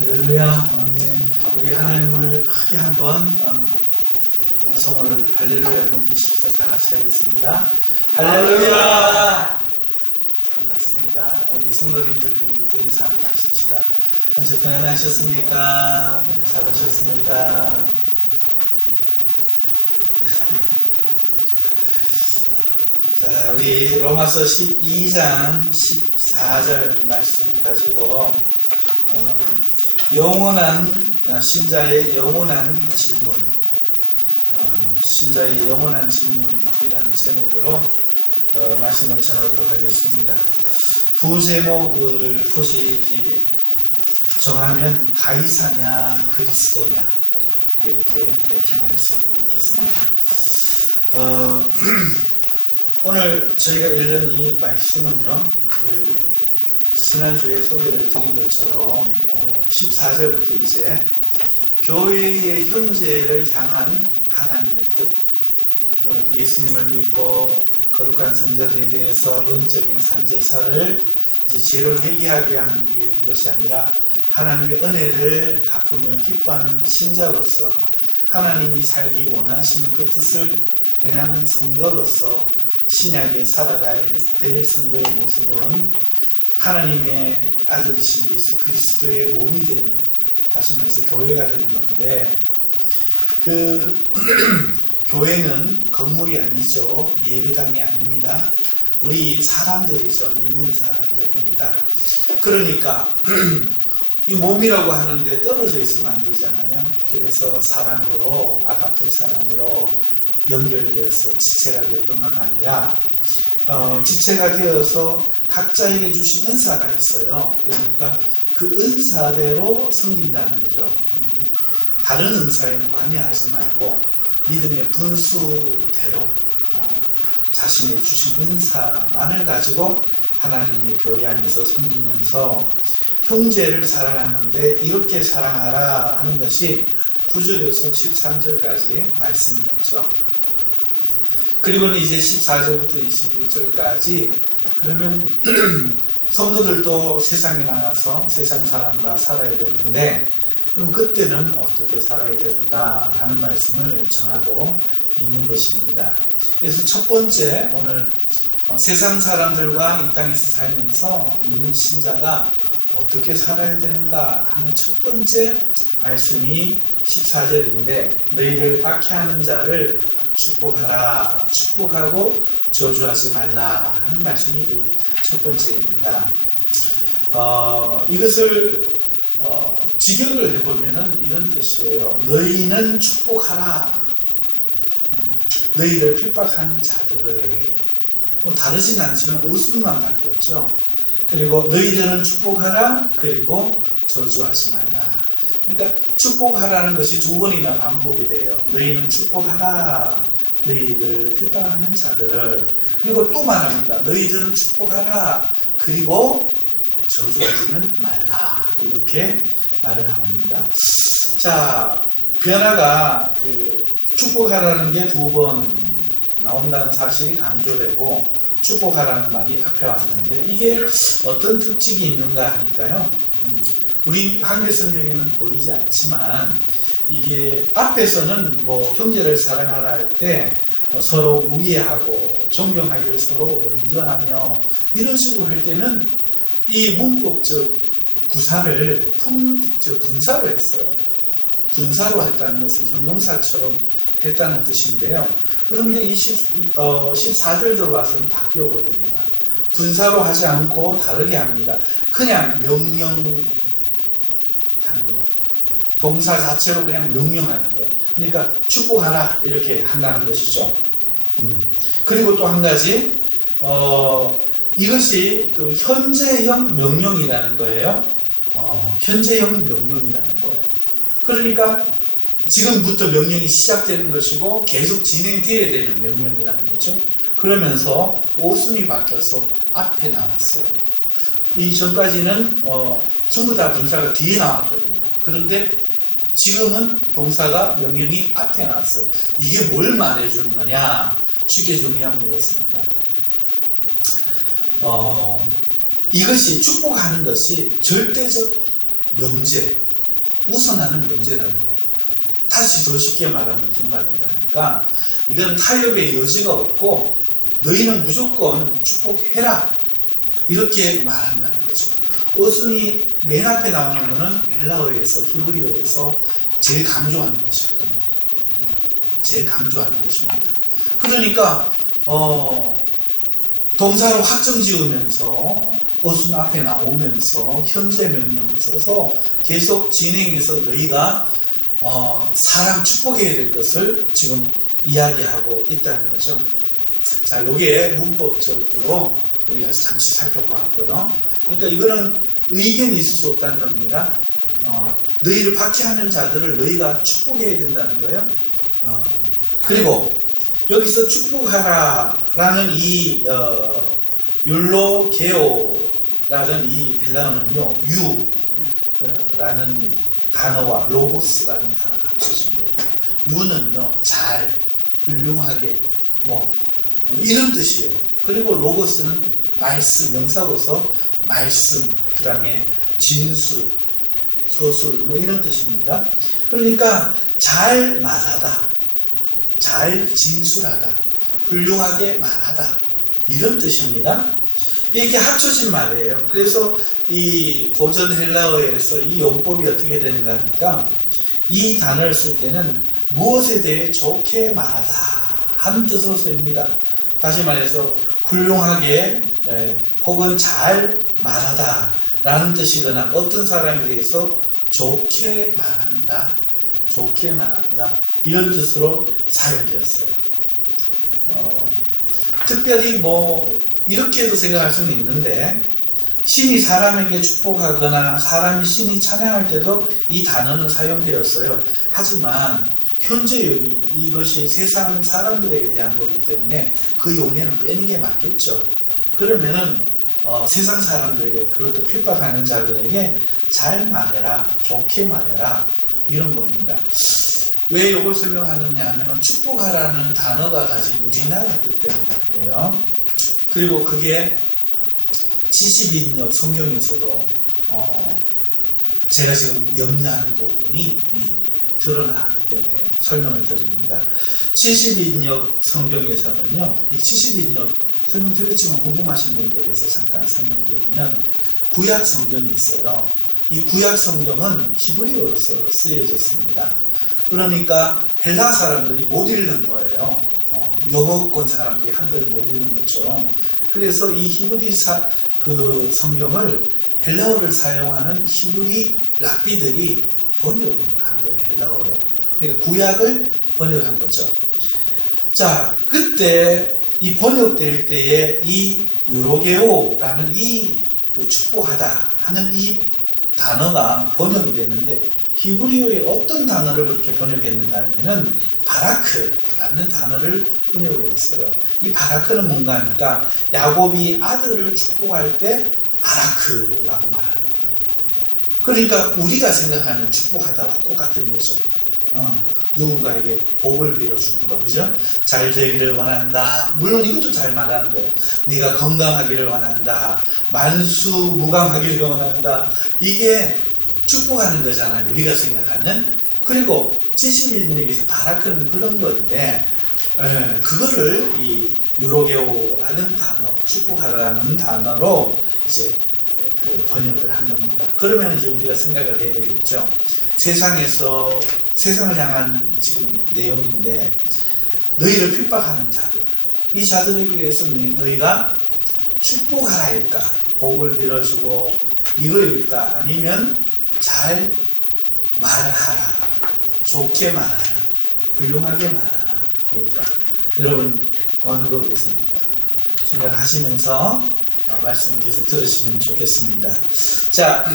할렐루야. 아멘. 우리 하나님을 크게 한번 소문을 할렐루야 높이십시오. 다 같이 하겠습니다. 할렐루야. 반갑습니다. 우리 성도님들도 인사 한번 하십시다. 한 주 평안하셨습니까? 잘 오셨습니다. 자, 우리 로마서 12장 14절 말씀 가지고 영원한 신자의 영원한 질문, 신자의 영원한 질문이라는 제목으로 말씀을 전하도록 하겠습니다. 부제목을 굳이 정하면 가이사냐 그리스도냐 이렇게 정할 수 있겠습니다. 오늘 저희가 읽은 이 말씀은요, 지난주에 소개를 드린 것처럼 14절부터 이제 교회의 형제를 향한 하나님의 뜻, 예수님을 믿고 거룩한 성전에 대해서 영적인 산제사를 이제 죄를 회개하게 하기 위한 것이 아니라 하나님의 은혜를 갚으며 기뻐하는 신자로서 하나님이 살기 원하시는 그 뜻을 행하는 성도로서 신약에 살아가야 될 성도의 모습은 하나님의 아들이신 예수 그리스도의 몸이 되는, 다시 말해서 교회가 되는 건데, 교회는 건물이 아니죠. 예배당이 아닙니다. 우리 사람들이죠. 믿는 사람들입니다. 그러니까 이 몸이라고 하는데 떨어져 있으면 안 되잖아요. 그래서 사랑으로, 아가페 사랑으로 연결되어서 지체가 될 뿐만 아니라 지체가 되어서 각자에게 주신 은사가 있어요. 그러니까 그 은사대로 섬긴다는 거죠. 다른 은사에는 관여하지 말고 믿음의 분수대로 자신의 주신 은사만을 가지고 하나님이 교회 안에서 섬기면서 형제를 사랑하는데 이렇게 사랑하라 하는 것이 9절에서 13절까지 말씀이었죠. 그리고는 이제 14절부터 21절까지 그러면 성도들도 세상에 나가서 세상 사람과 살아야 되는데 그럼 그때는 어떻게 살아야 되는가 하는 말씀을 전하고 있는 것입니다. 그래서 첫 번째 오늘 세상 사람들과 이 땅에서 살면서 믿는 신자가 어떻게 살아야 되는가 하는 첫 번째 말씀이 14절인데 너희를 박해하는 자를 축복하라, 축복하고 저주하지 말라 하는 말씀이 그 첫 번째입니다. 이것을 직역을 해보면은 이런 뜻이에요. 너희는 축복하라. 너희를 핍박하는 자들을, 다르진 않지만 웃음만 바뀌었죠. 그리고 너희들은 축복하라, 그리고 저주하지 말라. 그러니까 축복하라는 것이 두 번이나 반복이 돼요. 너희는 축복하라, 너희들 핍박하는 자들을. 그리고 또 말합니다. 너희들은 축복하라, 그리고 저주하지는 말라. 이렇게 말을 합니다. 자, 변화가 축복하라는 게 두 번 나온다는 사실이 강조되고 축복하라는 말이 앞에 왔는데 이게 어떤 특징이 있는가 하니까요. 우리 한글 성경에는 보이지 않지만 이게 앞에서는 형제를 사랑하라 할 때 서로 우애하고 존경하기를 서로 원조하며 이런 식으로 할 때는 이 문법적 구사를 분사로 했어요. 분사로 했다는 것은 형용사처럼 했다는 뜻인데요. 그런데 이 14절 들어와서는 바뀌어버립니다. 분사로 하지 않고 다르게 합니다. 그냥 명령하는 거예요. 동사 자체로 그냥 명령하는 거예요. 그러니까 축복하라 이렇게 한다는 것이죠. 그리고 또 한 가지 이것이 그 현재형 명령이라는 거예요. 현재형 명령이라는 거예요. 그러니까 지금부터 명령이 시작되는 것이고 계속 진행되어야 되는 명령이라는 거죠. 그러면서 오순이 바뀌어서 앞에 나왔어요. 이전까지는 전부 다 분사가 뒤에 나왔거든요. 그런데 지금은 동사가 명령이 앞에 나왔어요. 이게 뭘 말해주는 거냐? 쉽게 정리하면 이렇습니다. 이것이 축복하는 것이 절대적 명제, 우선하는 문제라는 거예요. 다시 더 쉽게 말하면 무슨 말인가 하니까 이건 타협의 여지가 없고 너희는 무조건 축복해라 이렇게 말한다는 거죠. 어순이 맨 앞에 나오는 것은 헬라어에서 히브리어에서 제일 강조하는 것이거든요. 제일 강조하는 것입니다. 그러니까 동사로 확정 지으면서 어순 앞에 나오면서 현재 명령을 써서 계속 진행해서 너희가 사람 축복해야 될 것을 지금 이야기하고 있다는 거죠. 자, 요게 문법적으로 우리가 잠시 살펴보았고요. 그러니까 이거는 의견이 있을 수 없다는 겁니다. 너희를 박해하는 자들을 너희가 축복해야 된다는 거예요. 그리고 여기서 축복하라라는 이 율로게오라는 이 헬라어는요, 유라는 단어와 로고스라는 단어가 합쳐진 거예요. 유는요, 잘, 훌륭하게, 이런 뜻이에요. 그리고 로고스는 말씀, 명사로서 말씀, 그 다음에 진술, 서술, 이런 뜻입니다. 그러니까 잘 말하다, 잘 진술하다, 훌륭하게 말하다, 이런 뜻입니다. 이게 합쳐진 말이에요. 그래서 이 고전 헬라어에서 이 용법이 어떻게 되는가 하니까 이 단어를 쓸 때는 무엇에 대해 좋게 말하다 하는 뜻으로 씁니다. 다시 말해서 훌륭하게 혹은 잘 말하다 라는 뜻이거나 어떤 사람에 대해서 좋게 말한다, 좋게 말한다 이런 뜻으로 사용되었어요. 특별히 이렇게도 생각할 수는 있는데 신이 사람에게 축복하거나 사람이 신이 찬양할 때도 이 단어는 사용되었어요. 하지만 현재 여기 이것이 세상 사람들에게 대한 거기 때문에 그 용례는 빼는 게 맞겠죠. 그러면은 세상 사람들에게 그것도 핍박하는 자들에게 잘 말해라, 좋게 말해라 이런 겁니다. 왜 이걸 설명하느냐 하면 축복하라는 단어가 가진 우리나라 뜻 때문에 그래요. 그리고 그게 72인역 성경에서도 제가 지금 염려하는 부분이 드러나기 때문에 설명을 드립니다. 72인역 성경에서는요, 이 72인역 설명드렸지만 궁금하신 분들에서 잠깐 설명드리면 구약 성경이 있어요. 이 구약 성경은 히브리어로서 쓰여졌습니다. 그러니까 헬라 사람들이 못 읽는 거예요. 영어권 사람들이 한글 못 읽는 것처럼. 그래서 이 히브리 그 성경을 헬라어를 사용하는 히브리 랍비들이 번역을 한 거예요. 헬라어로. 그러니까 구약을 번역한 거죠. 자, 그때 이 번역될 때에 이 유로게오라는 그 축복하다 하는 이 단어가 번역이 됐는데 히브리어의 어떤 단어를 그렇게 번역했는가 하면은 바라크라는 단어를 번역을 했어요. 이 바라크는 뭔가 하니까 야곱이 아들을 축복할 때 바라크라고 말하는 거예요. 그러니까 우리가 생각하는 축복하다와 똑같은 거죠. 누군가에게 복을 빌어주는 거, 그죠? 잘 되기를 원한다. 물론 이것도 잘 말하는 거예요. 네가 건강하기를 원한다. 만수무강하기를 원한다. 이게 축복하는 거잖아요. 우리가 생각하는. 그리고 71인역에서 바라크는 그런 건데 그거를 이 유로게오라는 단어, 축복하라는 단어로 이제 그 번역을 한 겁니다. 그러면 이제 우리가 생각을 해야 되겠죠. 세상을 향한 지금 내용인데 너희를 핍박하는 자들, 이 자들에게 대해서 너희가 축복하라일까, 복을 빌어주고 이거일까, 아니면 잘 말하라, 좋게 말하라, 훌륭하게 말하라 일까? 여러분 어느 거겠습니까? 생각하시면서 말씀을 계속 들으시면 좋겠습니다. 자,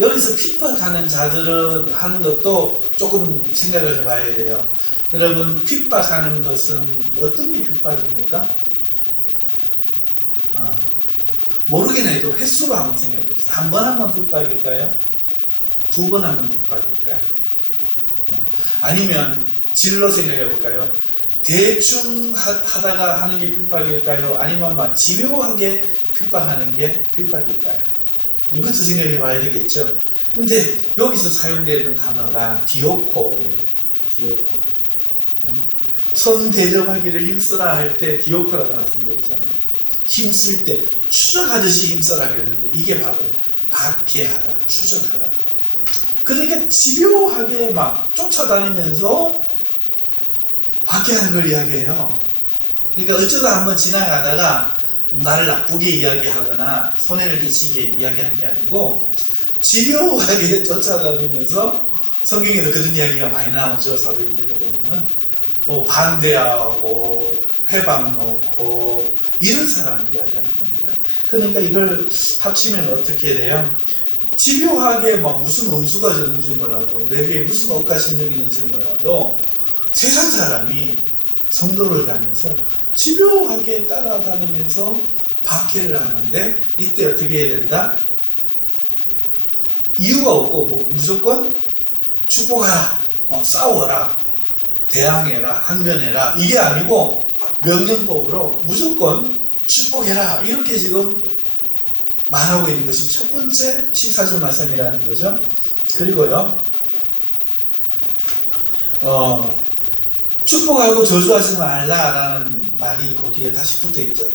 여기서 핍박하는 자들은 하는 것도 조금 생각을 해봐야 돼요. 여러분, 핍박하는 것은 어떤 게 핍박입니까? 모르긴 해도 횟수로 한번 생각해 봅시다. 한 번 하면 핍박일까요? 두 번 하면 핍박일까요? 아니면 질로 생각해 볼까요? 대충 하다가 하는 게 핍박일까요? 아니면 막 집요하게 핍박하는 게 핍박일까요? 이것도 생각해 봐야 되겠죠. 근데 여기서 사용되는 단어가 디오코예요. 디오코. 손 대접하기를 힘쓰라 할 때 디오코라고 말씀드렸잖아요. 힘쓸 때 추적하듯이 힘써라 그랬는데 이게 바로 박해하다, 추적하다. 그러니까 집요하게 막 쫓아다니면서 박해하는 걸 이야기해요. 그러니까 어쩌다 한번 지나가다가 나를 나쁘게 이야기하거나 손해를 끼치게 이야기하는 게 아니고 집요하게 쫓아다니면서 성경에도 그런 이야기가 많이 나오죠. 사도행전에 보면은 뭐 반대하고 회방 놓고 이런 사람을 이야기하는 겁니다. 그러니까 이걸 합치면 어떻게 돼요? 집요하게 막 무슨 원수가 졌는지 몰라도 내게 무슨 억가심정이 있는지 몰라도 세상 사람이 성도를 향해서 집요하게 따라다니면서 박해를 하는데 이때 어떻게 해야 된다? 이유가 없고 무조건 축복하라, 싸워라, 대항해라, 항변해라 이게 아니고 명령법으로 무조건 축복해라 이렇게 지금 말하고 있는 것이 첫 번째 14절 말씀이라는 거죠. 그리고요 축복하고 저주하지 말라라는 말이 그 뒤에 다시 붙어 있잖아요.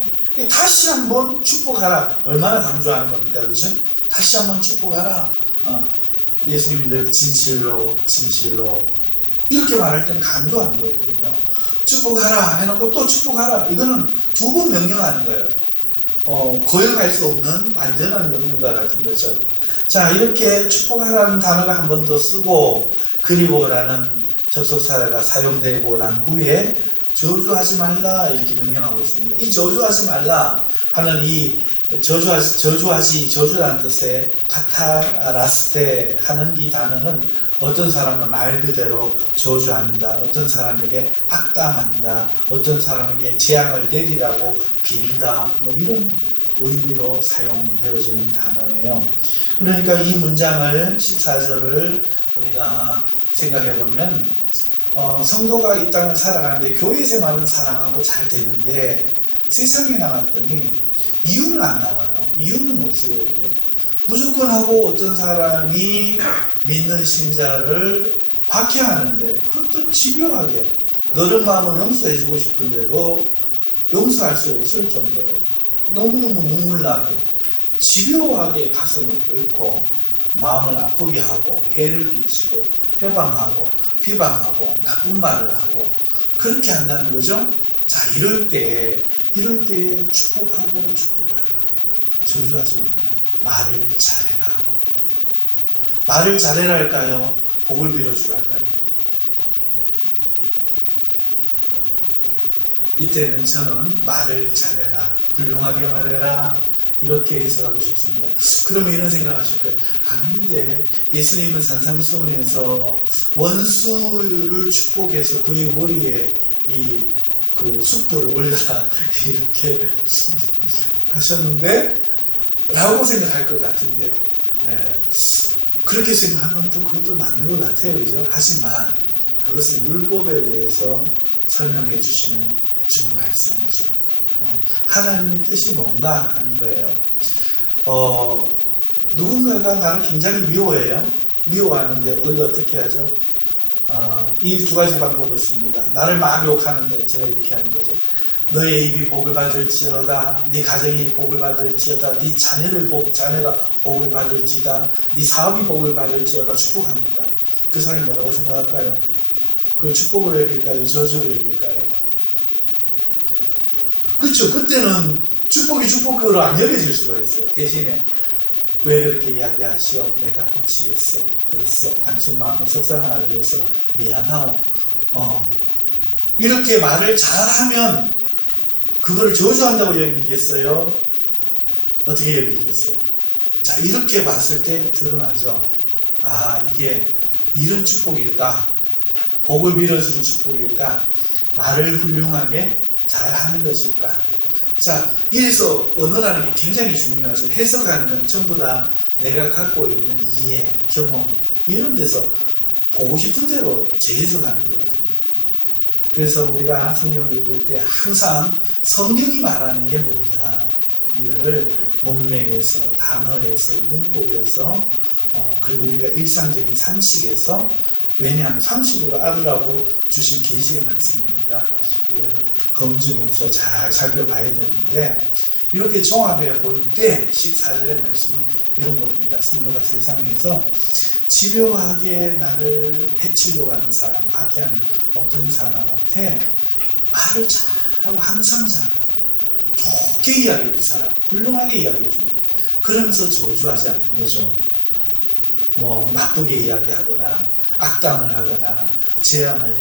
다시 한번 축복하라. 얼마나 강조하는 겁니까? 그죠? 다시 한번 축복하라. 예수님이 늘 진실로 진실로 이렇게 말할 때는 강조하는 거거든요. 축복하라 해놓고 또 축복하라. 이거는 두 번 명령하는 거예요. 거역할 수 없는 완전한 명령과 같은 거죠. 자, 이렇게 축복하라는 단어가 한 번 더 쓰고 그리고라는 접속사가 사용되고 난 후에 저주하지 말라 이렇게 명령하고 있습니다. 이 저주하지 말라 하는 이 저주라는 뜻의 카타라스테 하는 이 단어는 어떤 사람을 말 그대로 저주한다, 어떤 사람에게 악담한다, 어떤 사람에게 재앙을 내리라고 빈다, 뭐 이런 의미로 사용되어지는 단어예요. 그러니까 이 문장을 14절을 우리가 생각해 보면 성도가 이 땅을 살아가는데 교회 생활은 사랑하고 잘 되는데 세상에 나갔더니 이유는 안 나와요. 이유는 없어요. 여기에. 무조건 하고 어떤 사람이 믿는 신자를 박해하는데 그것도 집요하게 너른 마음을 용서해주고 싶은데도 용서할 수 없을 정도로 너무너무 눈물나게 집요하게 가슴을 끓고 마음을 아프게 하고 해를 끼치고 해방하고 비방하고 나쁜 말을 하고 그렇게 한다는 거죠. 자, 이럴 때 축복하고 축복하라. 저주하지 마라. 말을 잘해라. 말을 잘해라 할까요? 복을 빌어주라 할까요? 이때는 저는 말을 잘해라. 훌륭하게 말해라. 이렇게 해석하고 싶습니다. 그러면 이런 생각하실 거예요. 아닌데 예수님은 산상수훈에서 원수를 축복해서 그의 머리에 그 숯불을 올려라 이렇게 하셨는데 라고 생각할 것 같은데 그렇게 생각하면 또 그것도 맞는 것 같아요. 그죠? 하지만 그것은 율법에 대해서 설명해 주시는 준 말씀이죠. 하나님의 뜻이 뭔가 하는 거예요. 누군가가 나를 굉장히 미워해요. 미워하는데 우리가 어떻게 하죠? 이 두 가지 방법을 씁니다. 나를 막 욕하는데 제가 이렇게 하는 거죠. 너의 입이 복을 받을지어다. 네 가정이 복을 받을지어다. 네 자녀가 복을 받을지다. 네 사업이 복을 받을지어다. 축복합니다. 그 사람이 뭐라고 생각할까요? 그걸 축복으로 여길까요? 저주로 여길까요? 그렇죠. 그때는 축복이 축복으로 안 여겨질 수가 있어요. 대신에 왜 그렇게 이야기하시오? 내가 고치겠어. 그랬어. 당신 마음을 속상하게 해서 미안하오. 이렇게 말을 잘하면 그거를 저주한다고 여기겠어요? 어떻게 여기겠어요? 자, 이렇게 봤을 때 드러나죠. 아, 이게 이런 축복일까? 복을 빌어주는 축복일까? 말을 훌륭하게 잘하는 것일까? 자, 이래서 언어라는 게 굉장히 중요하죠. 해석하는 건 전부 다 내가 갖고 있는 이해, 경험 이런 데서 보고 싶은 대로 재해석하는 거거든요. 그래서 우리가 성경을 읽을 때 항상 성경이 말하는 게 뭐냐 이거를 문맥에서, 단어에서, 문법에서 그리고 우리가 일상적인 상식에서, 왜냐하면 상식으로 알으라고 주신 계시의 말씀입니다. 우리가 검증해서 잘 살펴봐야 되는데, 이렇게 종합해 볼 때 14절의 말씀은 이런 겁니다. 성도가 세상에서 집요하게 나를 해치려고 하는 사람, 박해하는 어떤 사람한테 말을 잘하고 항상 잘해요. 좋게 이야기해 줄 사람, 훌륭하게 이야기해 줍니다. 그러면서 저주하지 않는 거죠. 뭐 나쁘게 이야기하거나 악담을 하거나 재앙을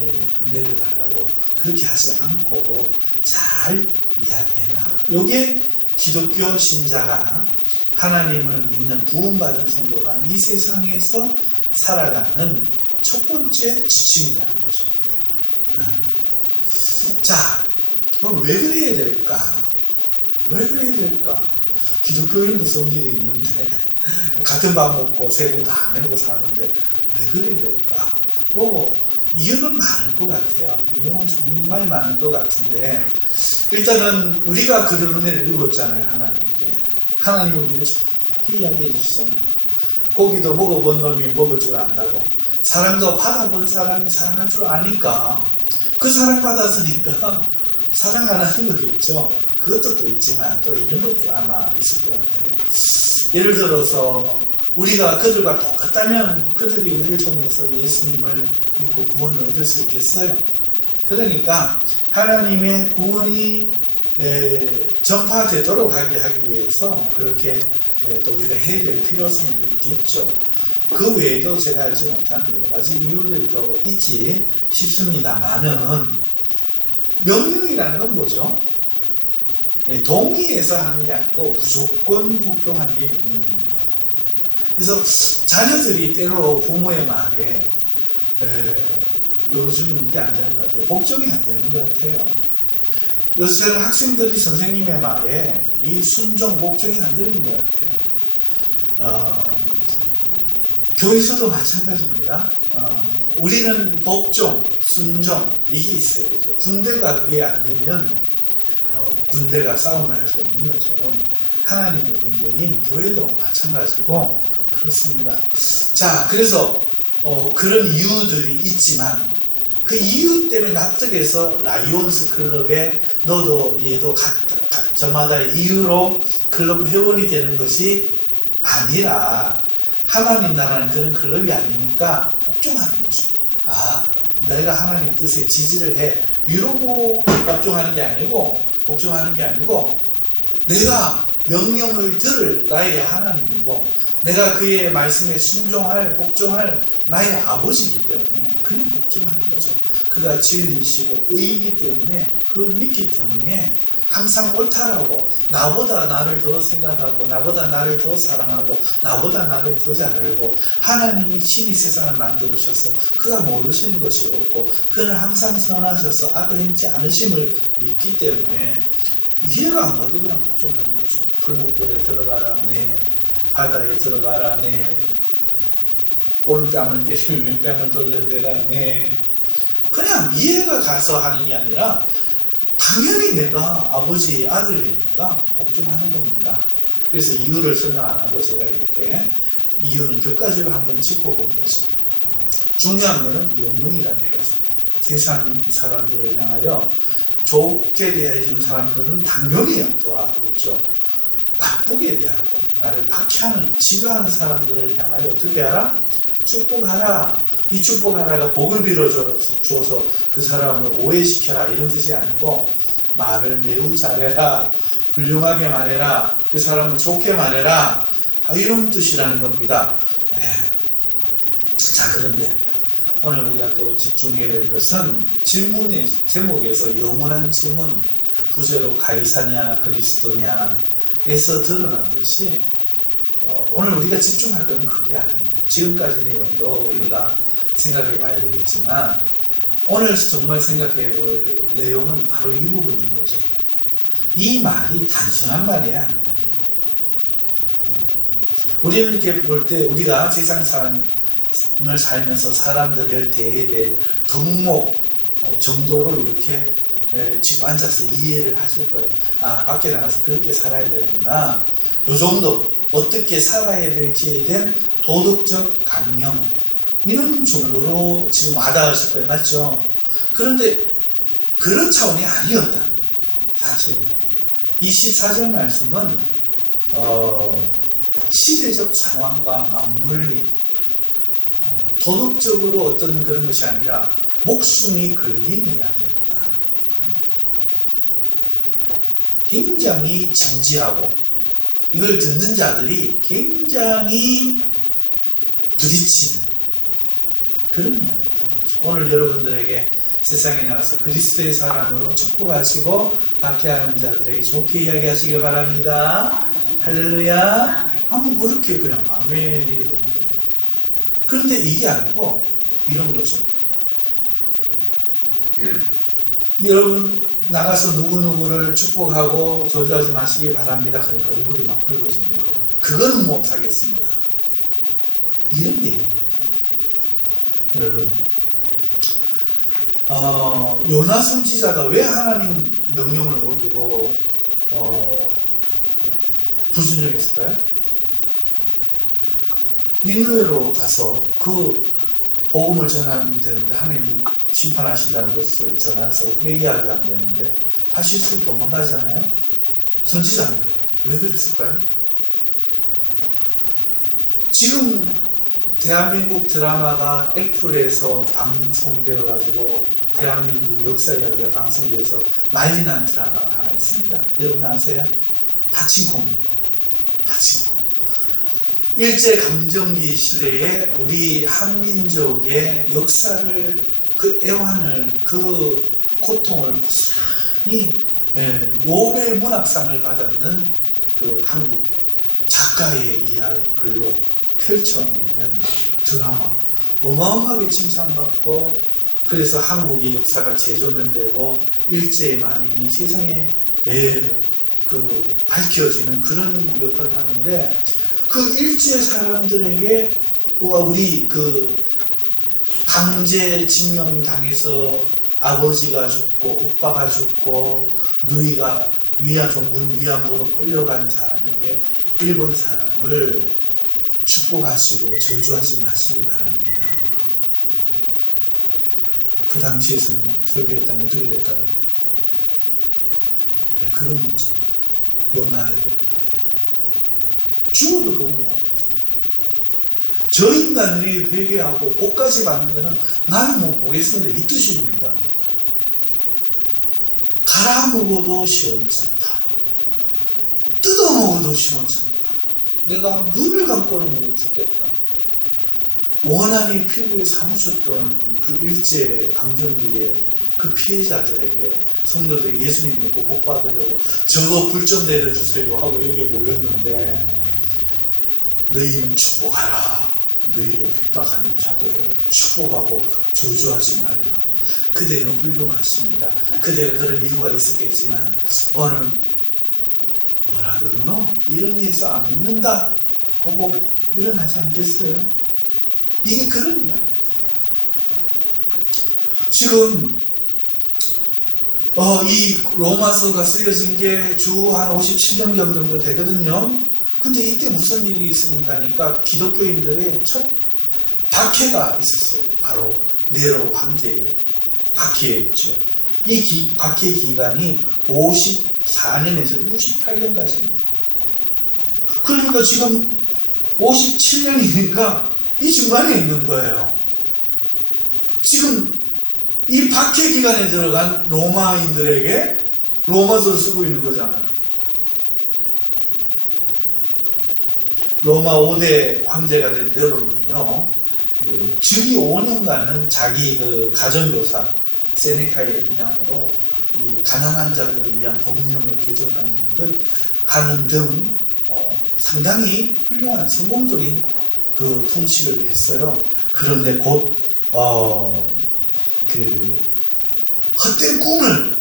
내려달라고 그렇게 하지 않고 잘 이야기해라. 요게 기독교 신자가, 하나님을 믿는 구원받은 성도가 이 세상에서 살아가는 첫 번째 지침이라는 거죠. 자, 그럼 왜 그래야 될까? 왜 그래야 될까? 기독교인도 성질이 있는데 같은 밥 먹고 세금 다 내고 사는데 왜 그래야 될까? 뭐 이유는 많을 것 같아요. 이유는 정말 많을 것 같은데, 일단은 우리가 그런 은혜를 입었잖아요. 하나님께. 하나님 우리를 좋게 이야기해 주시잖아요. 고기도 먹어본 놈이 먹을 줄 안다고, 사랑도 받아본 사람이 사랑할 줄 아니까 그 사랑 받았으니까 사랑 안 하는 거겠죠. 그것도 또 있지만 또 이런 것도 아마 있을 것 같아요. 예를 들어서 우리가 그들과 똑같다면 그들이 우리를 통해서 예수님을 믿고 구원을 얻을 수 있겠어요? 그러니까 하나님의 구원이 전파되도록 하게 하기 위해서 그렇게 또 우리가 해야 될 필요성도 있겠죠. 그 외에도 제가 알지 못하는 여러 가지 이유들이 더 있지 싶습니다만은, 명령이라는 건 뭐죠? 동의해서 하는 게 아니고 무조건 복종하는 게 명령입니다. 그래서 자녀들이 때로 부모의 말에 요즘 이게 안 되는 것 같아요. 복종이 안 되는 것 같아요. 요새는 학생들이 선생님의 말에 이 순종, 복종이 안 되는 것 같아요. 교회에서도 마찬가지입니다. 우리는 복종, 순종, 이게 있어야 되죠. 군대가 그게 안 되면 군대가 싸움을 할 수 없는 것처럼 하나님의 군대인 교회도 마찬가지고 그렇습니다. 자, 그래서 그런 이유들이 있지만 그 이유 때문에 납득해서 라이온스 클럽에 너도 얘도 저마다의 이유로 클럽 회원이 되는 것이 아니라, 하나님 나라는 그런 클럽이 아니니까 복종하는 거죠. 아, 내가 하나님 뜻에 지지를 해, 이러고 복종하는 게 아니고 내가 명령을 들을 나의 하나님이고 내가 그의 말씀에 순종할, 복종할 나의 아버지이기 때문에 그냥 복종하는 거죠. 그가 진리시고 의이기 때문에 그걸 믿기 때문에 항상 옳다라고, 나보다 나를 더 생각하고 나보다 나를 더 사랑하고 나보다 나를 더 잘 알고, 하나님이 친히 세상을 만들으셔서 그가 모르시는 것이 없고 그는 항상 선하셔서 악을 행치 않으심을 믿기 때문에 이해가 안 가도 그냥 복종하는 거죠. 풀무불에 들어가라, 네. 바다에 들어가라, 네. 오른뺨을 때리면 왼뺨을 돌려대라, 네. 그냥 이해가 가서 하는 게 아니라 당연히 내가 아버지 아들이니까 복종하는 겁니다. 그래서 이유를 설명 안 하고 제가 이렇게 이유는 격가지로 한번 짚어본 거죠. 중요한 거는 명령이라는 거죠. 세상 사람들을 향하여 좋게 대해주는 사람들은 당연히 도와하겠죠. 나쁘게 대하고 나를 박해하는, 지배하는 사람들을 향하여 어떻게 하라? 축복하라. 이 축복하라가 복을 빌어줘서 그 사람을 오해시켜라 이런 뜻이 아니고, 말을 매우 잘해라, 훌륭하게 말해라, 그 사람을 좋게 말해라, 이런 뜻이라는 겁니다. 자, 그런데 오늘 우리가 또 집중해야 될 것은 질문의 제목에서 영원한 질문, 부제로 가이사냐 그리스도냐에서 드러나듯이 오늘 우리가 집중할 것은 그게 아니에요. 지금까지 내용도 우리가 생각해 봐야 되겠지만 오늘 정말 생각해 볼 내용은 바로 이 부분인 거죠. 이 말이 단순한 말이 아니라는 거예요. 우리는 이렇게 볼 때 우리가 세상 사람을 살면서 사람들을 대해야 될 덕목 정도로 이렇게 지금 앉아서 이해를 하실 거예요. 아, 밖에 나가서 그렇게 살아야 되는구나. 요 정도 어떻게 살아야 될지에 대한 도덕적 강령, 이런 정도로 지금 와닿으실 거예요. 맞죠? 그런데 그런 차원이 아니었다는 거예요. 사실은 이 14절 말씀은 시대적 상황과 맞물리 도덕적으로 어떤 그런 것이 아니라 목숨이 걸린 이야기였다. 굉장히 진지하고 이걸 듣는 자들이 굉장히 부딪히는 그런 이야기였다는 거죠. 오늘 여러분들에게 세상에 나와서 그리스도의 사랑으로 축복하시고 박해하는 자들에게 좋게 이야기하시길 바랍니다. 할렐루야. 한번 그렇게 그냥 아멘이 보신 거예요. 그런데 이게 아니고 이런 거죠. 여러분 나가서 누구누구를 축복하고 저주하지 마시길 바랍니다. 그러니까 얼굴이 막 붉어지고 그거는 못하겠습니다. 이런 내용입니다. 여러분 요나 선지자가 왜 하나님 명령을 어기고 불순종했을까요? 니느웨로 가서 그 복음을 전하면 되는데 하나님 심판하신다는 것을 전해서 회개하게 하면 되는데 다시 쑥 도망가잖아요. 선지자인데 왜 그랬을까요? 지금 대한민국 드라마가 애플에서 방송되어 가지고 대한민국 역사 이야기가 방송돼서 난리난 드라마가 하나 있습니다. 여러분 아세요? 파친코입니다. 파친코. 일제강점기 시대에 우리 한민족의 역사를, 그 애환을, 그 고통을 고스란히 노벨 문학상을 받았는 그 한국 작가의 이야기로 펼쳐내는 드라마, 어마어마하게 칭찬받고, 그래서 한국의 역사가 재조명되고 일제의 만행이 세상에 밝혀지는 그런 역할을 하는데, 그 일제 사람들에게 우리 그 강제징용 당해서 아버지가 죽고 오빠가 죽고 누이가 종군 위안부로 끌려간 사람에게 일본 사람을 축복하시고 저주하지 마시기 바랍니다. 그 당시에 설교했다면 어떻게 될까요? 그런 문제. 요나에게 죽어도 그건 못하겠습니다. 저 인간들이 회개하고 복까지 받는 데는 나는 못 보겠습니다. 이 뜻입니다. 갈아 먹어도 시원찮다. 뜯어 먹어도 시원찮다. 내가 눈을 감고는 못 죽겠다. 원한이 피부에 사무쳤던 그 일제 강점기에 그 피해자들에게 성도들이 예수님 믿고 복 받으려고 저거 불 좀 내려주세요 하고 여기에 모였는데, 너희는 축복하라. 너희를 핍박하는 자들을 축복하고 저주하지 말라. 그대는 훌륭하십니다. 그대가 그런 이유가 있었겠지만 오늘 뭐라 그러노? 이런 예수 안 믿는다 하고 일어나지 않겠어요? 이게 그런 이야기입니다. 지금 이 로마서가 쓰여진 게 주 한 57년경 정도 되거든요. 근데 이때 무슨 일이 있었는가 하니까 기독교인들의 첫 박해가 있었어요. 바로 네로 황제의 박해였죠. 이 박해 기간이 54년에서 68년까지입니다. 그러니까 지금 57년이니까 이 중간에 있는 거예요. 지금 이 박해 기간에 들어간 로마인들에게 로마서를 쓰고 있는 거잖아요. 로마 5대 황제가 된 네로는요, 즉위 5년간은 자기 그 가정교사 세네카의 영향으로 이 가난한 자들을 위한 법령을 개정하는 등 상당히 훌륭한 성공적인 그 통치를 했어요. 그런데 곧 그 헛된 꿈을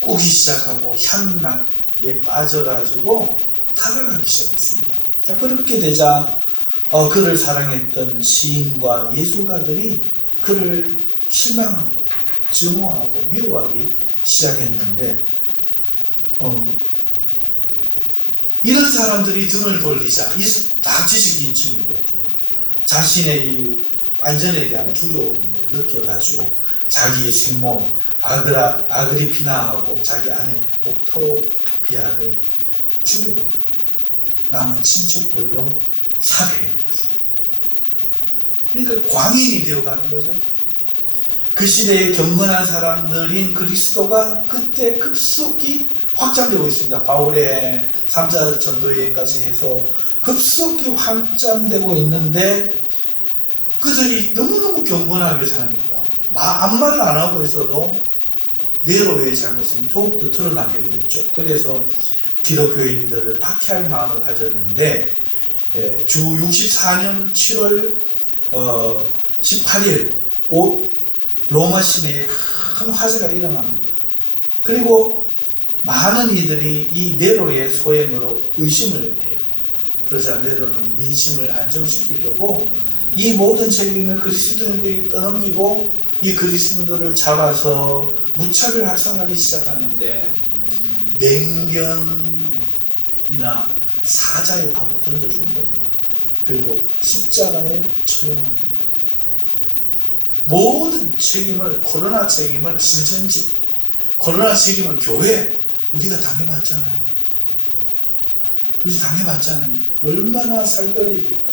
꾸기 시작하고 향락에 빠져가지고 타락하기 시작했습니다. 자, 그렇게 되자 그를 사랑했던 시인과 예술가들이 그를 실망하고 증오하고 미워하기 시작했는데 이런 사람들이 등을 돌리자 다 지식인층이거든요. 자신의 이 안전에 대한 두려움을 느껴가지고 자기의 생모 아그리피나하고 자기 아내 옥토비아를 죽여버립니다. 남은 친척들로 살해해버렸어요. 그러니까 광인이 되어가는 거죠. 그 시대에 경건한 사람들인 그리스도가 그때 급속히 확장되고 있습니다. 바울의 3자 전도여행까지 해서 급속히 확장되고 있는데 그들이 너무너무 경건하게 사니까 아무 말을 안 하고 있어도 네로의 잘못은 더욱더 드러나게 되겠죠. 그래서 기독교인들을 박해할 마음을 가졌는데 주 64년 7월 18일 로마 시내에 큰 화재가 일어납니다. 그리고 많은 이들이 이 네로의 소행으로 의심을 해요. 그러자 네로는 민심을 안정시키려고 이 모든 책임을 그리스도인들에게 떠넘기고 이 그리스도인들을 잡아서 무차별 학살하기 시작하는데 맹경이나 사자의 밥을 던져주는 겁니다. 그리고 십자가에 처형합니다. 모든 책임을, 코로나 책임을 신천지, 코로나 책임을 교회, 우리가 당해봤잖아요. 우리 당해봤잖아요. 얼마나 살떨립니까?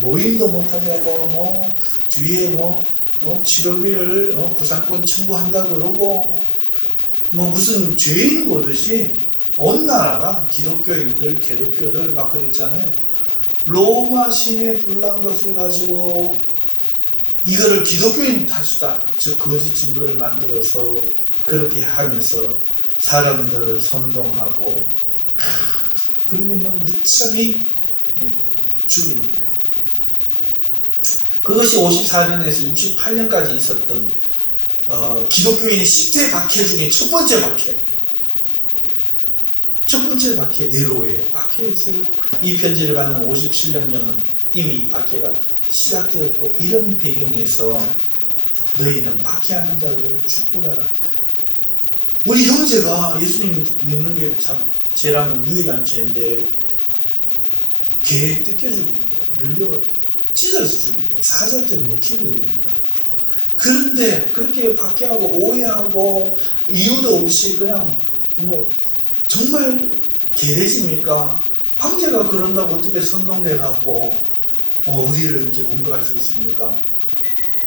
모임도 못하냐고, 뒤에 치료비를 구상권 청구한다 그러고, 무슨 죄인 보듯이 온 나라가 기독교인들, 개독교들 막 그랬잖아요. 로마 시내 불난 것을 가지고 이거를 기독교인 탓이다. 즉 거짓 증거를 만들어서 그렇게 하면서 사람들을 선동하고 그리고 막 무참히 죽이는 거예요. 그것이 54년에서 68년까지 있었던 기독교인의 10대 박해 중에 첫 번째 박해. 첫 번째 박해, 네로의 박해였어요. 이 편지를 받는 57년경은 이미 박해가 시작되었고, 이런 배경에서 너희는 박해하는 자들을 축복하라. 우리 형제가 예수님 믿는 게 참 죄라면 유일한 죄인데 개에 뜯겨 죽인 거예요. 물려 찢어서 죽인 거예요. 사자 때 먹히고 있는 거예요. 그런데 그렇게 박해하고 오해하고 이유도 없이 그냥 정말 개돼지입니까? 황제가 그런다고 어떻게 선동돼갖고 우리를 이렇게 공격할 수 있습니까?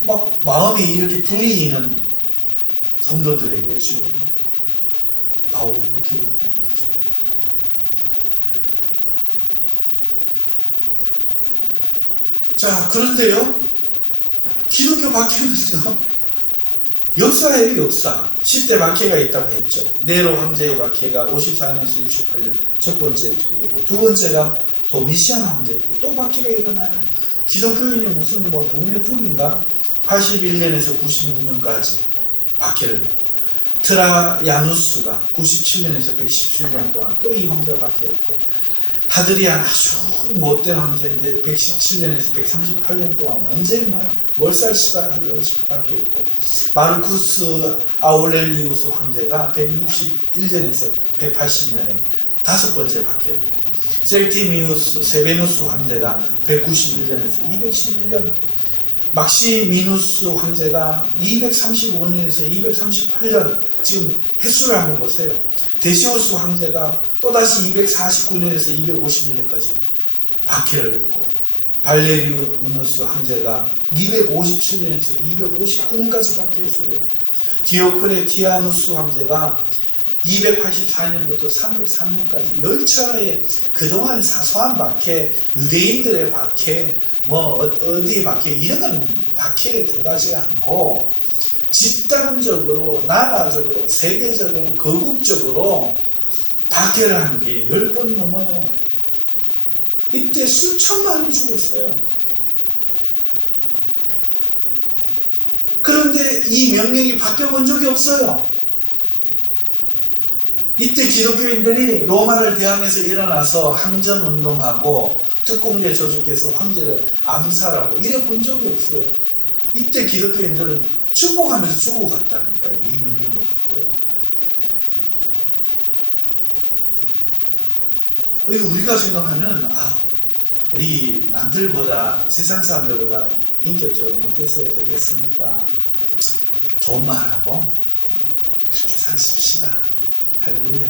막 마음이 이렇게 불이는 성도들에게 지금 바울이 이렇게 얘기하는 거죠. 자, 그런데요, 기독교 박해는요, 역사예요, 역사. 10대 박해가 있다고 했죠. 네로 황제의 박해가 54년에서 68년 첫 번째였고, 두 번째가 도미시안 황제 때 또 박해가 일어나요. 기독교인이 무슨 동네 북인가? 81년에서 96년까지 박해를 했고, 트라야누스가 97년에서 117년 동안 또 이 황제가 박해했고, 하드리안 아주 못된 황제인데 117년에서 138년 동안 완전히 몰살시가 박해했고, 마르쿠스 아우렐리우스 황제가 161년에서 180년에 다섯 번째 박해했고, 셀티미우스 세베누스 황제가 191년에서 211년, 막시미누스 황제가 235년에서 238년, 지금 횟수를 한번 보세요. 데시오스 황제가 또다시 249년에서 251년까지 박해를 했고, 발레리우누스 황제가 257년에서 259년까지 박해했어요. 디오크레티아누스 황제가 284년부터 303년까지 10차례의 그동안의 사소한 박해, 유대인들의 박해, 어디의 박해, 이런 건 박해에 들어가지 않고 집단적으로, 나라적으로, 세계적으로, 거국적으로 박해를 한 게 10번이 넘어요. 이때 수천만이 죽었어요. 그런데 이 명령이 바뀌어본 적이 없어요. 이때 기독교인들이 로마를 대항해서 일어나서 항전운동하고 특공대 조직해서 황제를 암살하고 이래 본 적이 없어요. 이때 기독교인들은 축복하면서 죽어갔다니까요. 이 명령을 받고. 이거 우리가 생각하는 우리 남들보다 세상 사람들보다 인격적으로 못했어야 되겠습니까? 좋은 말하고 그렇게 사십시다. 할렐루야.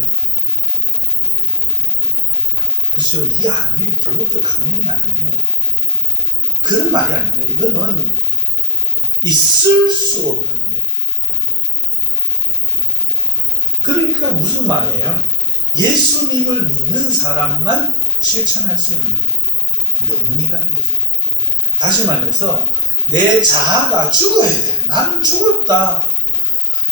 그렇죠. 이게 아니에요. 도덕적 강령이 아니에요. 그런 말이 아닙니다. 이거는 있을 수 없는 일. 그러니까 무슨 말이에요? 예수님을 믿는 사람만 실천할 수 있는 명령이라는 거죠. 다시 말해서 내 자아가 죽어야 돼. 나는 죽었다.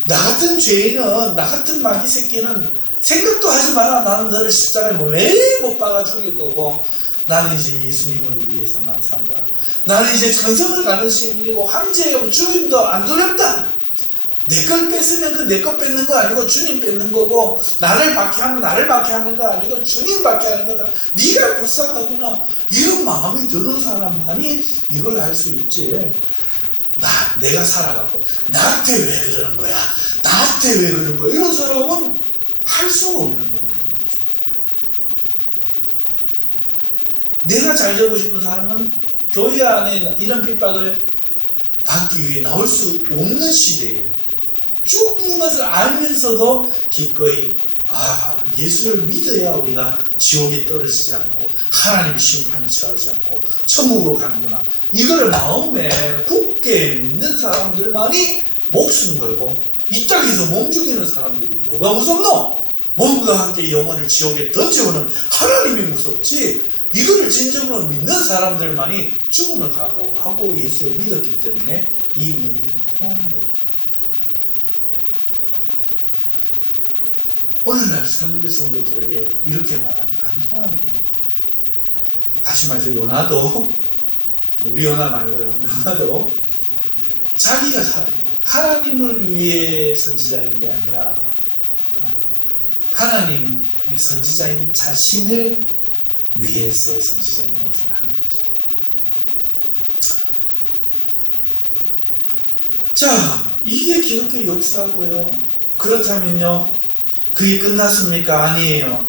나 같은 죄인은, 나 같은 마귀 새끼는 생각도 하지 마라. 나는 너를 십자가에 매일 못 박아 죽일 거고, 나는 이제 예수님을 위해서만 산다. 나는 이제 천성을 가는 시민이고 황제하고 주님도 안 두렵다. 내 걸 뺏으면 그 내 걸 뺏는 거 아니고 주님 뺏는 거고, 나를 박해하면 나를 박해하는 거 아니고 주님 박해하는 거다. 네가 불쌍하구나. 이런 마음이 드는 사람만이 이걸 할 수 있지. 내가 살아가고 나한테 왜 그러는 거야? 나한테 왜 그러는 거야? 이런 사람은 할 수가 없는 거죠. 내가 잘 되고 싶은 사람은 교회 안에 이런 핍박을 받기 위해 나올 수 없는 시대에 죽는 것을 알면서도 기꺼이 예수를 믿어야 우리가 지옥에 떨어지지 않고 하나님의 심판에 처하지 않고 천국으로 가는구나. 이거를 마음에 굳게 믿는 사람들만이 목숨 걸고, 이 땅에서 몸 죽이는 사람들이 뭐가 무섭노? 몸과 함께 영혼을 지옥에 던져오는 하나님이 무섭지, 이거를 진정으로 믿는 사람들만이 죽음을 각오하고 예수를 믿었기 때문에 이 명령이 통하는 거죠. 오늘날 성대 성도들에게 이렇게 말하면 안 통하는 겁니다. 다시 말해서 요나도, 우리 요나 말고요, 요나도 자기가 살아요. 하나님을 위해 선지자인 게 아니라 하나님의 선지자인 자신을 위해서 선지자 노릇을 하는 거죠. 자, 이게 기독교 역사고요. 그렇다면요, 그게 끝났습니까? 아니에요.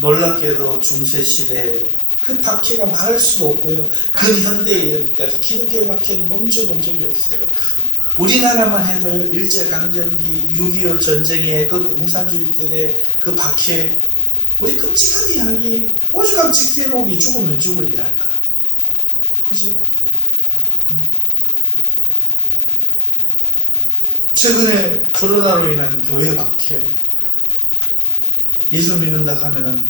놀랍게도 중세시대 그 박해가 말할 수도 없고요. 근현대에 이르기까지 기독교의 박해는 멈춰본 적이 없어요. 우리나라만 해도 일제강점기, 6.25 전쟁의 그 공산주의들의 그 박해, 우리 끔찍한 이야기, 오죽하면 책 제목이 죽으면 죽으리랄까. 그죠? 최근에 코로나로 인한 교회 박해, 예수 믿는다 하면은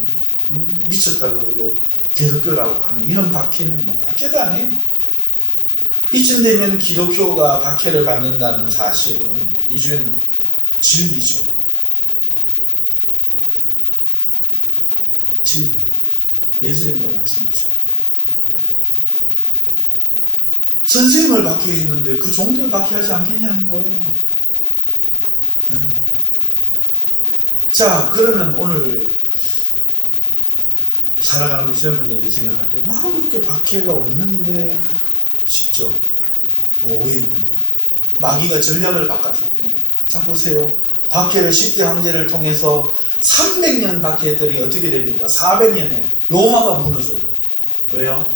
미쳤다 그러고 기독교라고 하면 이런 박해는 뭐 박해도 아니에요. 이쯤 되면 기독교가 박해를 받는다는 사실은 이제는 진리죠. 진리입니다. 예수님도 말씀하셨죠. 선생님을 박해했는데 그 종들 박해하지 않겠냐는 거예요. 네. 자, 그러면 오늘 살아가는 우리 젊은이들 생각할 때 그렇게 박해가 없는데 싶죠? 오해입니다. 마귀가 전략을 바꿨을 뿐이에요. 자, 보세요. 박해를 10대 황제를 통해서 300년 박해했더니 어떻게 됩니까? 400년에 로마가 무너져요. 왜요?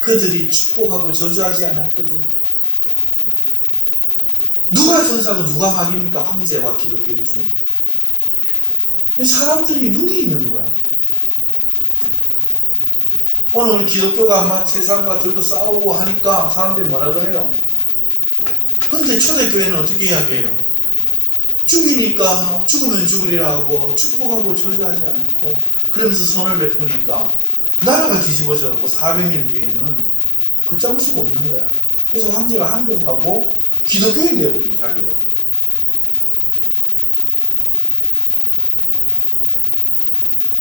그들이 축복하고 저주하지 않았거든. 누가 선사고 누가 마귀입니까? 황제와 기독교인 중에. 사람들이 눈이 있는 거야. 오늘 기독교가 막 세상과 들고 싸우고 하니까 사람들이 뭐라 그래요? 근데 초대교회는 어떻게 이야기해요? 죽이니까 죽으면 죽으리라 하고 축복하고 저주하지 않고 그러면서 선을 베푸니까 나라가 뒤집어져갖고 400년 뒤에는 걷잡을 수가 없는 거야. 그래서 황제가 항복하고 기독교인이 되어버린 자기가.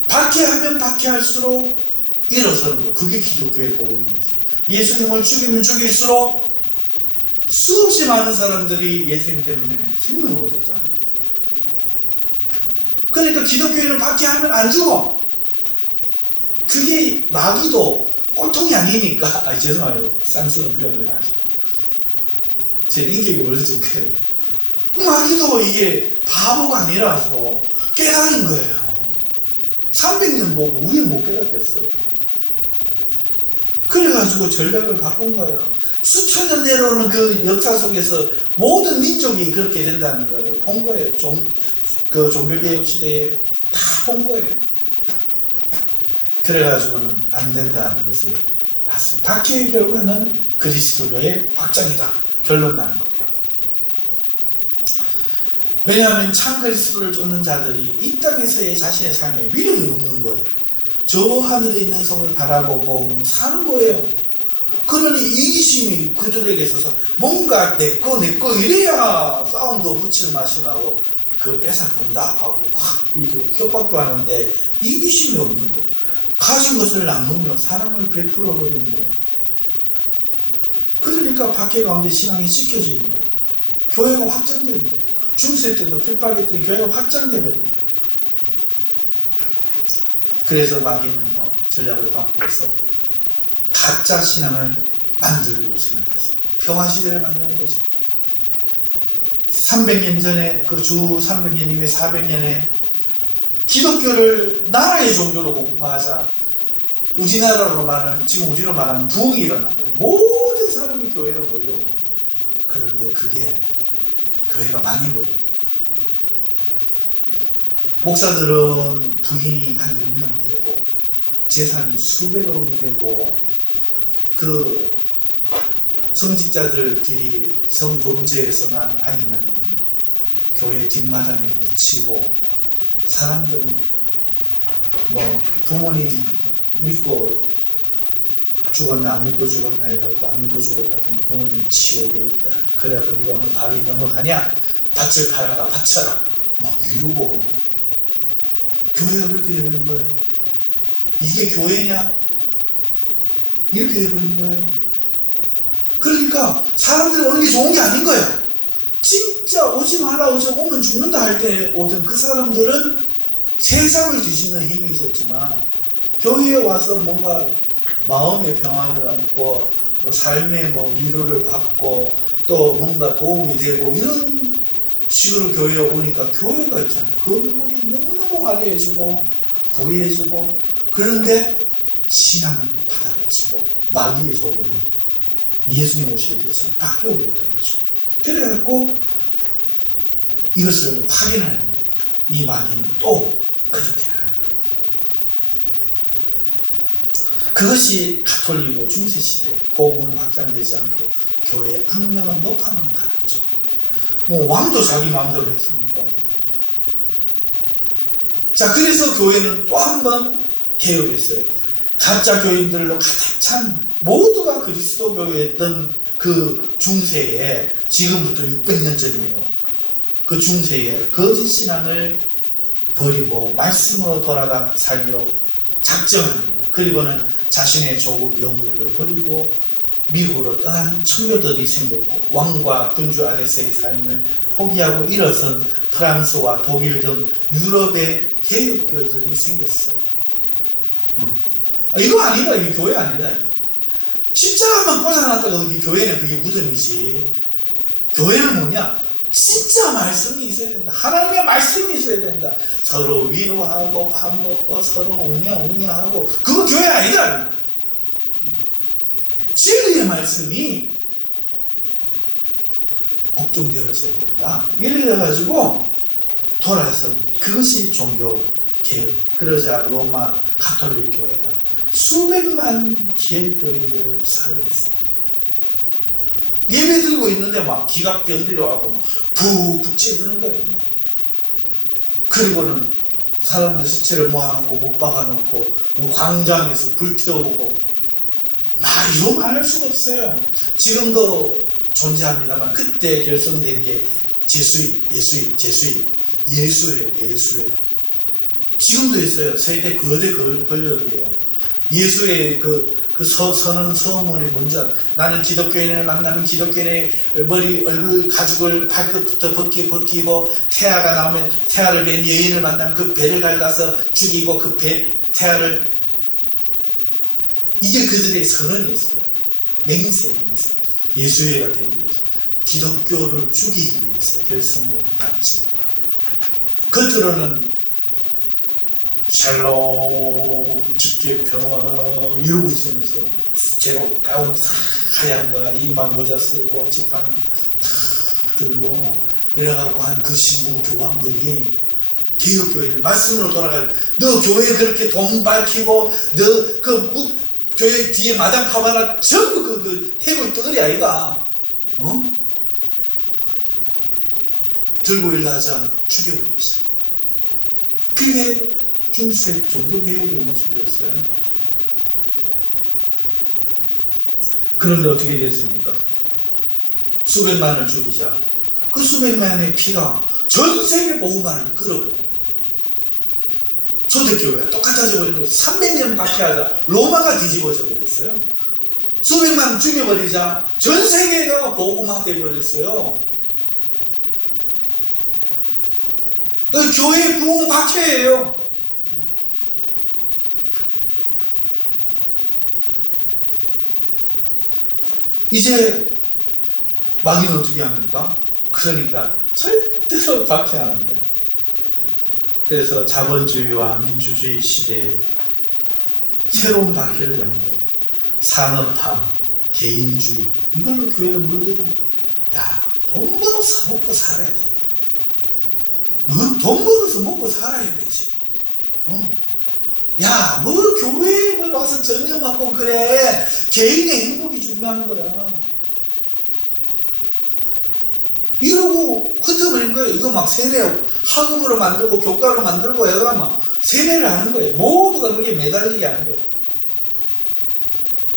박해하면 박해할수록 일어서는 거. 그게 기독교의 복음이었어. 예수님을 죽이면 죽일수록 수없이 많은 사람들이 예수님 때문에 생명을 얻었잖아요. 그러니까 기독교인은 박해하면 안 죽어. 그게 마귀도 꼴통이 아니니까. 죄송해요. 쌍스러운 표현을 하죠. 제 인격이 원래 좀 그래요. 마귀도 이게 바보가 아니라서 깨달은 거예요. 300년 보고 우리 못 깨닫겠어요. 그래가지고 전략을 바꾼 거예요. 수천 년 내려오는 그 역사 속에서 모든 민족이 그렇게 된다는 것을 본 거예요. 그 종교개혁 시대에 다 본 거예요. 그래가지고는 안 된다는 것을 봤어요. 박해의 결과는 그리스도교의 확장이다. 결론 난 거예요. 왜냐하면 참 그리스도를 쫓는 자들이 이 땅에서의 자신의 삶에 미련이 없는 거예요. 저 하늘에 있는 성을 바라보고 사는 거예요. 그러니 이기심이 그들에게 있어서 뭔가 내꺼 이래야 싸움도 붙일 맛이 나고 그 뺏어본다 하고 확 이렇게 협박도 하는데 이기심이 없는 거예요. 가진 것을 나누며 사랑을 베풀어 버리는 거예요. 그러니까 박해 가운데 신앙이 지켜지는 거예요. 교회가 확장되는 거예요. 중세 때도 필박했더니 교회가 확장되어 버리는 거예요. 그래서 마귀는요, 전략을 바꾸어서 가짜 신앙을 만들기로 생각했어요. 평화시대를 만드는 거죠. 300년 전에, 그 주 300년 이후에 400년에 기독교를 나라의 종교로 공부하자 우리나라로 말하면, 지금 우리로 말하면 부흥이 일어난 거예요. 모든 사람이 교회로 몰려오는 거예요. 그런데 그게 교회가 망해버려요. 목사들은 부인이 한 10명 되고 재산이 수백억이 되고 그 성직자들끼리 성범죄에서 난 아이는 교회 뒷마당에 묻히고 사람들은 뭐 부모님 믿고 죽었냐 안 믿고 죽었냐 이러고 안 믿고 죽었다 그럼 부모님 지옥에 있다. 그래갖고 네가 오늘 바위 넘어가냐? 밭을 팔아가 바쳐라. 막 이러고 교회가 그렇게 돼버린 거예요. 이게 교회냐? 이렇게 돼버린 거예요. 그러니까 사람들이 오는 게 좋은 게 아닌 거예요. 진짜 오지 말라 오면 죽는다 할 때 오던 그 사람들은 세상을 뒤집는 힘이 있었지만 교회에 와서 뭔가 마음의 평안을 얻고 삶의 위로를 받고 또 뭔가 도움이 되고 이런 식으로 교회에 오니까 교회가 있잖아요. 건물이 너무너무 화려해지고 부유해지고 그런데 신앙은 바닥을 치고 마귀의 속으로 예수님 오실 때처럼 바뀌어버렸던 거죠. 그래갖고 이것을 확인하는 이 마귀는 또 그렇게 하는 거예요. 그것이 가톨릭이고 중세시대 복음은 확장되지 않고 교회의 악명은 높아만 갔죠. 왕도 자기 마음대로 했으니까. 자, 그래서 교회는 또 한 번 개혁했어요. 가짜 교인들로 가득 찬 모두가 그리스도 교회였던 그 중세에 지금부터 600년 전이에요. 그 중세에 거짓 신앙을 버리고 말씀으로 돌아가 살기로 작정합니다. 그리고는 자신의 조국 영국을 버리고 미국으로 떠난 청교도들이 생겼고 왕과 군주 아래서의 삶을 포기하고 일어선 프랑스와 독일 등 유럽의 개혁교들이 생겼어요. 이거 아니다. 이게 교회 아니다. 십자가만 꽂아놨다가 그게 교회는 그게 무덤이지. 교회는 뭐냐? 진짜 말씀이 있어야 된다. 하나님의 말씀이 있어야 된다. 서로 위로하고 밥 먹고 서로 웅냥하고 그거 교회 아니다. 진리의 말씀이 복종되어져야 된다. 이래가지고 돌아선 그것이 종교 개혁. 그러자 로마 가톨릭 교회가 수백만 기독교인들을 살려냈어요. 예배 드리고 있는데 막 기갑병들이 와갖고 막 푹푹 찌르는 거예요. 그리고는 사람들 시체를 모아놓고 못 박아놓고 광장에서 불태우고 막 이거 말할 수가 없어요. 지금도 존재합니다만 그때 결성된 게 예수예요. 지금도 있어요. 세계 거대 권력이에요. 예수의 서는 서문이 뭔지 알아? 나는 기독교인을 만나면 기독교인의 머리, 얼굴, 가죽을 발끝부터 벗기고 태아가 나오면 태아를 뵌 여인을 만나면 그 배를 갈라서 죽이고 그 태아를 이게 그들의 선언이 있어요. 맹세. 예수회가 되기 위해서 기독교를 죽이기 위해서 결성된 단체. 겉으로는 샬롬 주께 평화 이러고 있으면서 제복 가운 하얀 거야. 이만 모자 쓰고 지팡이 탁 들고 이래갖고 한 그 신부 교황들이 개혁교회는 말씀으로 돌아가지고 너 교회 그렇게 돈 밝히고 너 그 교회 뒤에 마당 파바나 전부 그 해골 떠들이 아이가 어? 들고 일하자 죽여버리기 시작. 그게 중세 종교개혁의 모습이었어요. 그런데 어떻게 됐습니까? 수백만을 죽이자 그 수백만의 피가 전 세계 보고만을 끌어버린 거예요. 초대교회가 똑같아져 버린 거예요. 300년 박해하자 로마가 뒤집어져 버렸어요. 수백만 죽여버리자 전 세계가 보고만 돼버렸어요. 교회 부흥 박해예요. 이제 마귀는 어떻게 합니까? 그러니까 절대로 박해하는 거예요. 그래서 자본주의와 민주주의 시대에 새로운 박해를 여는 거예요. 산업화, 개인주의 이걸로 교회를 물들이는 거예요. 야, 돈 벌어서 먹고 살아야지. 돈 벌어서 먹고 살아야 되지. 야, 뭐 교회에 와서 전념하고 그래. 개인의 행복이 중요한 거야. 이러고 흩어버린 거예요. 이거 막 세뇌, 학업으로 만들고 교과로 만들고 해가 막 세뇌를 하는 거예요. 모두가 그게 매달리게 하는 거예요.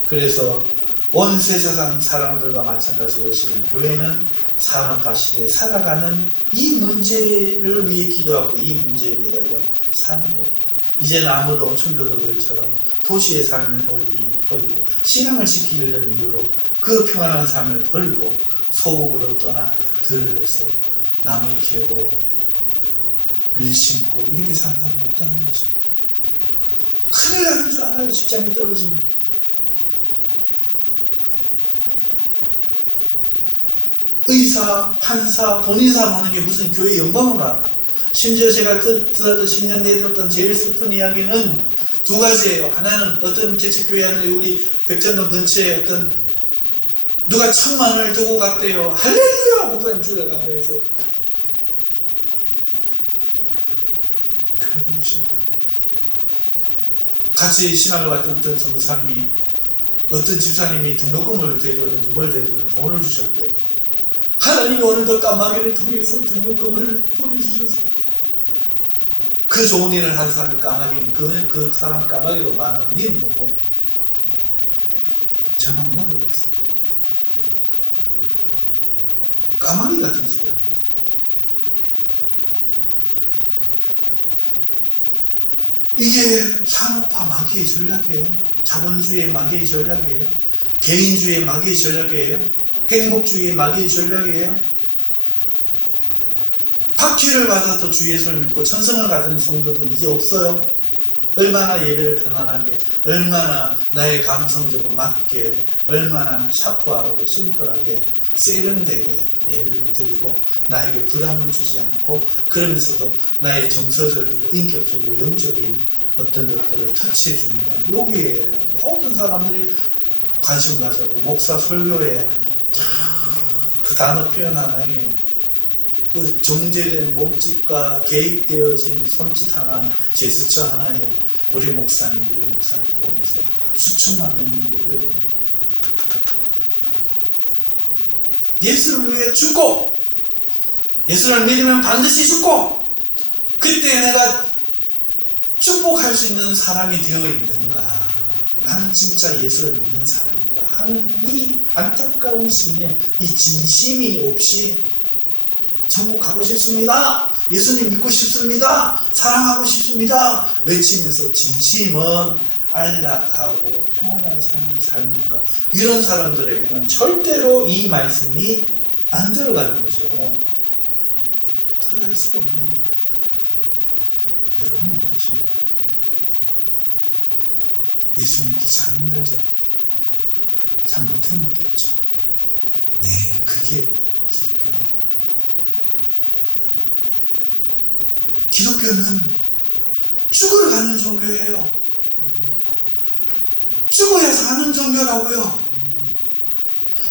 그래서 온 세상 사람들과 마찬가지로 지금 교회는 산업화 시대에 살아가는 이 문제를 위해 기도하고 이 문제에 매달려 사는 거예요. 이제는 아무도 청교도들처럼 도시의 삶을 버리고 신앙을 지키려는 이유로 그 평안한 삶을 버리고 소읍으로 떠나 들어서 나무를 캐고 밀 심고 이렇게 사는 사람이 없다는 거죠. 큰일 나는 줄 알아요. 직장이 떨어지면. 의사, 판사, 돈인사 노는 게 무슨 교회 영광으로 알아. 심지어 제가 들었던 10년 내에 들었던 제일 슬픈 이야기는 두 가지예요. 하나는 어떤 개척교회 하는데 우리 백전동 근처에 어떤 누가 1,000만 원을 두고 갔대요. 할렐루야! 목사님 주일날 강대에서. 그래 그러신 거예요. 같이 신학을 왔던 어떤 전도사님이 어떤 집사님이 등록금을 대줬는지 뭘 대줬는지 돈을 주셨대요. 하나님이 오늘도 까마귀를 통해서 등록금을 보내주셔서 그 좋은 일을 한 사람이 까마귀는 그 사람 까마귀로 말하는 니는 뭐고? 저만 뭐라 그랬어요? 까마귀 같은 소리 합니다. 이게 산업화 마귀의 전략이에요. 자본주의의 마귀의 전략이에요. 개인주의의 마귀의 전략이에요. 행복주의의 마귀의 전략이에요. 박해를 받아도 주 예수를 믿고 천성을 가진 성도들은 이제 없어요. 얼마나 예배를 편안하게, 얼마나 나의 감성적으로 맞게, 얼마나 샤프하고 심플하게 세련되게 예배를 드리고 나에게 부담을 주지 않고 그러면서도 나의 정서적이고 인격적이고 영적인 어떤 것들을 터치해 주느냐. 여기에 모든 사람들이 관심 가지고 목사 설교에 그 단어 표현 하나에 그 정제된 몸짓과 개입되어진 손짓 하나, 제스처 하나에 우리 목사님 그러면서 수천만 명이 몰려듭니다. 예수를 위해 죽고 예수를 믿으면 반드시 죽고 그때 내가 축복할 수 있는 사람이 되어 있는가? 나는 진짜 예수를 믿는 사람인가? 하는 이 안타까운 신념, 이 진심이 없이 천국 가고 싶습니다. 예수님 믿고 싶습니다. 사랑하고 싶습니다. 외치면서 진심은 안락하고 평안한 삶을 삽니까? 이런 사람들에게는 절대로 이 말씀이 안 들어가는 거죠. 들어갈 수가 없는 거예요. 여러분 믿으십니까? 예수 믿기 참 힘들죠. 참 못해 먹겠죠. 네, 그게 기독교는 죽으러 가는 종교예요. 죽어야 사는 종교라고요.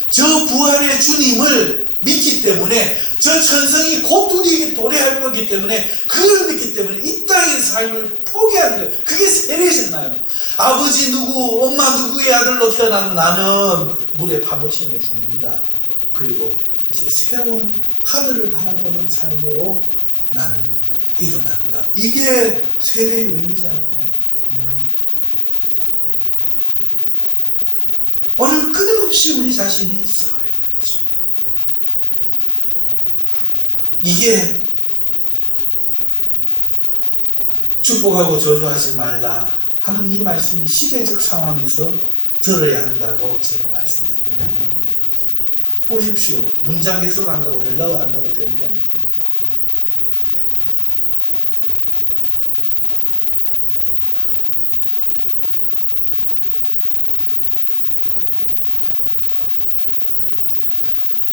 저 부활의 주님을 믿기 때문에, 저 천성이 곧 우리에게 도래할 거기 때문에, 그걸 믿기 때문에 이 땅의 삶을 포기하는 거예요. 그게 세례잖아요. 아버지 누구, 엄마 누구의 아들로 태어난 나는 물에 파묻히며 죽는다. 그리고 이제 새로운 하늘을 바라보는 삶으로 나는 일어난다. 이게 세례의 의미잖아요. 오늘 끊임없이 우리 자신이 싸워야 되는 거죠. 이게 축복하고 저주하지 말라 하는 이 말씀이 시대적 상황에서 들어야 한다고 제가 말씀드립니다. 보십시오. 문장 해석한다고 헬라어 한다고 되는 게 아니잖아요.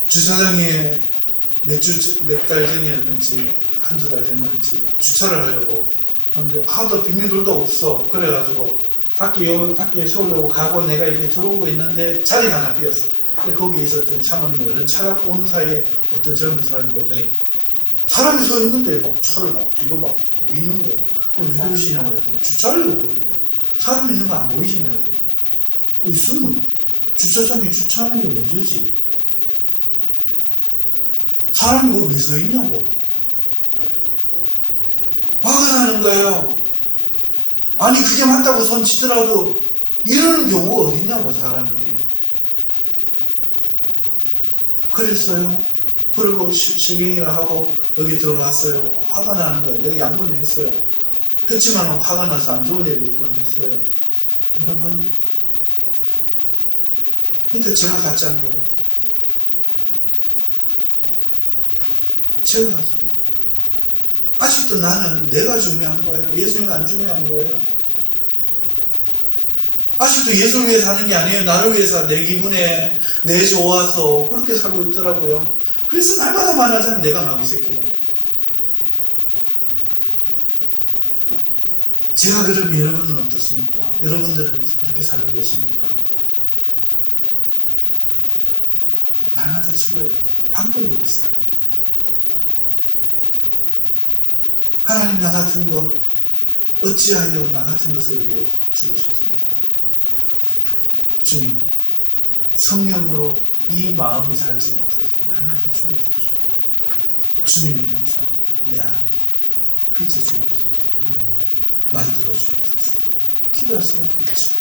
주차장에 몇 달 전이었는지 한두 달 전이었는지 주차를 하려고 하는데 하도 빈민들도 없어. 그래가지고 밖에 세우려고 가고 내가 이렇게 들어오고 있는데 자리가 하나 비었어. 거기에 있었더니 사모님이 얼른 차 갖고 오는 사이에 어떤 젊은 사람이 보더니 사람이 서 있는데 막 차를 막 뒤로 막 미는 거예요. 왜 그러시냐고 그랬더니 주차하려고 그러는데 사람 있는 거 안 보이시냐고. 있으면 주차장에 주차하는 게 먼저지. 사람이 거기 왜 서 있냐고. 화가 나는 거예요. 아니 그게 맞다고 손치더라도 이러는 경우가 어딨냐고 사람이. 그랬어요. 그리고 실경이를 하고 여기 들어왔어요. 화가 나는 거예요. 내가 양보는 했어요. 했지만 화가 나서 안 좋은 얘기를 좀 했어요. 여러분, 그러니까 제가 가짜인 거예요. 제가 가짜인 거예요. 아직도 나는 내가 중요한 거예요. 예수님이 안 중요한 거예요. 아직도 예수를 위해 사는 게 아니에요. 나를 위해서 내 기분에 내 좋아서 그렇게 살고 있더라고요. 그래서 날마다 말하자면 내가 마귀 새끼라고. 제가 그러면 여러분은 어떻습니까? 여러분들은 그렇게 살고 계십니까? 날마다 죽어요. 방법이 없어요. 하나님 나 같은 것 어찌하여 나 같은 것을 위해 죽으셨습니까? 주님, 성령으로 이 마음이 살지 못하도록 날마다 죽여주시오. 주님의 형상 내 안에 비춰주옵소서. 만들어주옵소서. 기도할 수밖에 없죠.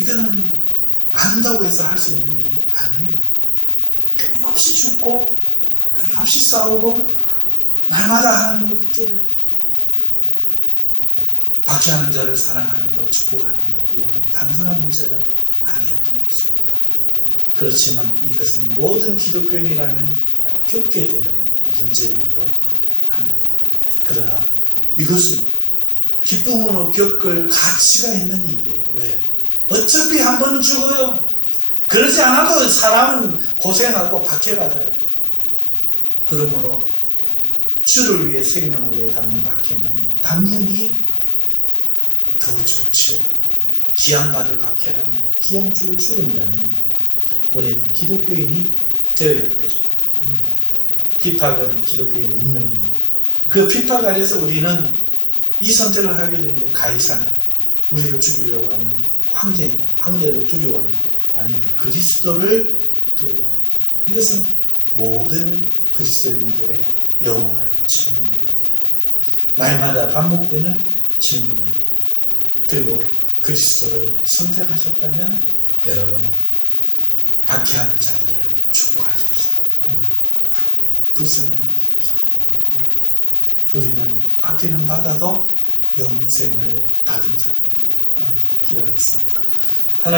이거는 안다고 해서 할 수 있는 일이 아니에요. 끊임없이 죽고 끊임없이 싸우고 날마다 하나님을 붙들어야 돼요. 박해하는 자를 사랑하는 것, 축복하는 것, 이거는 단순한 문제가 아니었던 것입니다. 그렇지만 이것은 모든 기독교인이라면 겪게 되는 문제이기도 합니다. 그러나 이것은 기쁨으로 겪을 가치가 있는 일이에요. 왜? 어차피 한 번은 죽어요. 그러지 않아도 사람은 고생하고 박해받아요. 그러므로 주를 위해 생명을 위해 받는 박해는 당연히 더 좋죠. 기양받을 박해라면, 기양 죽을 죽음이라면 우리는 기독교인이 되어야 되죠. 비박은 기독교인의 운명입니다. 그 비박 아래서 우리는 이 선택을 하게 되는 거예요. 가이사냐, 우리를 죽이려고 하는 황제냐, 황제를 두려워하냐, 아니면 그리스도를 두려워하냐. 이것은 모든 그리스도인들의 영원한 질문입니다. 날마다 반복되는 질문입니다. 그리고 그리스도를 선택하셨다면 여러분 박해하는 자들을 축복하십시오. 불쌍한 우리는 박해는 받아도 영생을 받은 자입니다. 기도하겠습니다.